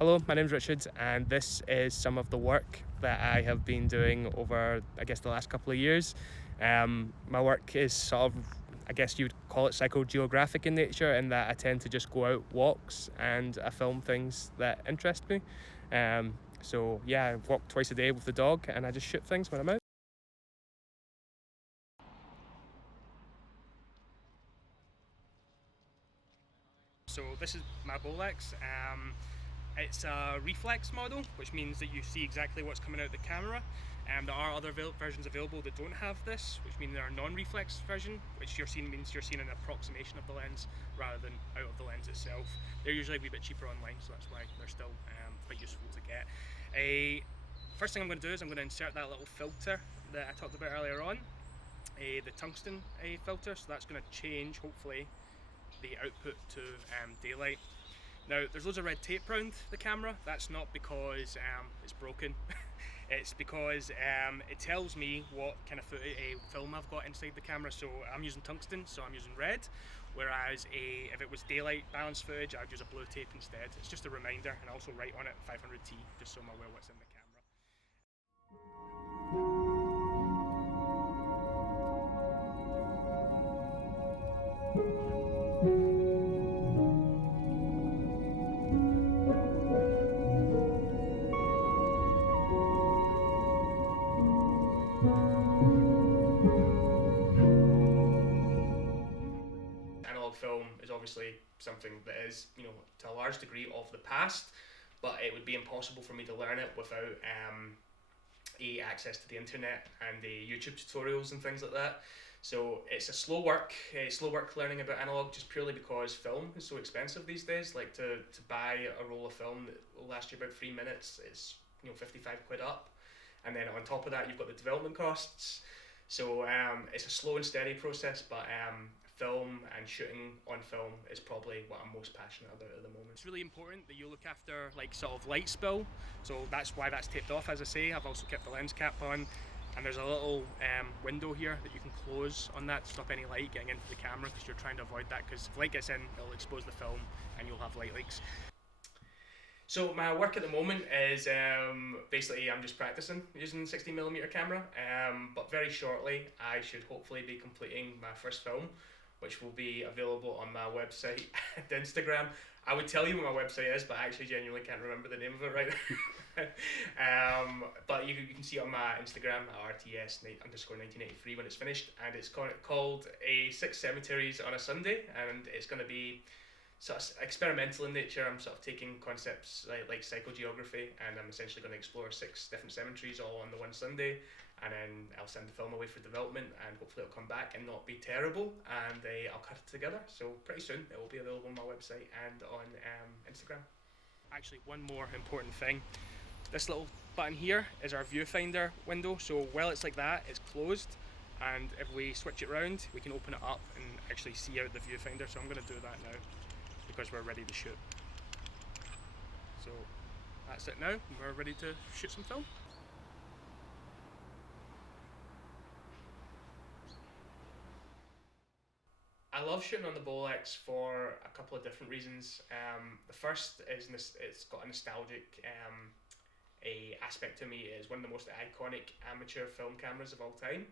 Hello, my name's Richard, and this is some of the work that I have been doing over, I guess, the last couple of years. My work is sort of, I guess you'd call it psychogeographic in nature, in that I tend to just go out walks and I film things that interest me. So yeah, I walk twice a day with the dog and I just shoot things when I'm out. So this is my Bolex. It's a reflex model, which means that you see exactly what's coming out the camera. There are other versions available that don't have this, which means there are non-reflex version, which means you're seeing an approximation of the lens rather than out of the lens itself. They're usually a wee bit cheaper online, so that's why they're still quite useful to get. First thing I'm going to do is I'm going to insert that little filter that I talked about earlier on, the tungsten filter, so that's going to change, hopefully, the output to daylight. Now, there's loads of red tape around the camera. That's not because it's broken. It's because it tells me what kind of film I've got inside the camera. So I'm using tungsten, so I'm using red. Whereas if it was daylight balanced footage, I'd use a blue tape instead. It's just a reminder, and I also write on it 500T, just so I'm aware what's in the camera. Analog film is obviously something that is, to a large degree of the past, but it would be impossible for me to learn it without access to the internet and the YouTube tutorials and things like that. So it's a slow work learning about analog, just purely because film is so expensive these days. Like to buy a roll of film that will last you about 3 minutes, it's 55 quid up, and then on top of that you've got the development costs. So it's a slow and steady process, but film and shooting on film is probably what I'm most passionate about at the moment. It's really important that you look after sort of light spill, so that's why that's taped off, as I say. I've also kept the lens cap on, and there's a little window here that you can close on that to stop any light getting into the camera, because you're trying to avoid that, because if light gets in, it'll expose the film and you'll have light leaks. So my work at the moment is basically I'm just practicing using 16mm camera, but very shortly I should hopefully be completing my first film, which will be available on my website and Instagram. I would tell you what my website is, but I actually genuinely can't remember the name of it right now. But you can see it on my Instagram at RTS_1983 when it's finished, and it's called a 6 Cemeteries on a Sunday, and it's going to be sort of experimental in nature. I'm sort of taking concepts like psychogeography, and I'm essentially going to explore 6 different cemeteries all on the one Sunday, and then I'll send the film away for development, and hopefully it'll come back and not be terrible, and I'll cut it together. So pretty soon it will be available on my website and on Instagram. Actually, one more important thing. This little button here is our viewfinder window, so while it's like that, it's closed, and if we switch it around, we can open it up and actually see out the viewfinder. So I'm going to do that now, because we're ready to shoot. So that's it now, we're ready to shoot some film. I love shooting on the Bolex for a couple of different reasons. The first is it's got a nostalgic aspect to me. It is one of the most iconic amateur film cameras of all time.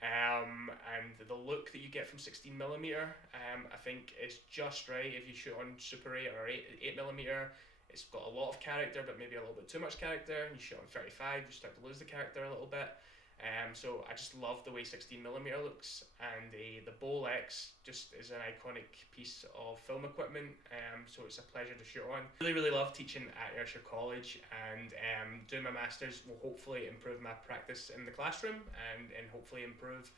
And the look that you get from 16mm, I think is just right. If you shoot on Super 8 or 8mm, it's got a lot of character, but maybe a little bit too much character. And you shoot on 35, you start to lose the character a little bit. So I just love the way 16mm looks, and the Bolex just is an iconic piece of film equipment, so it's a pleasure to shoot on. Really love teaching at Ayrshire College, and doing my masters will hopefully improve my practice in the classroom, and hopefully improve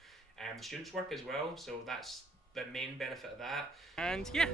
the students' work as well, so that's the main benefit of that. And yeah.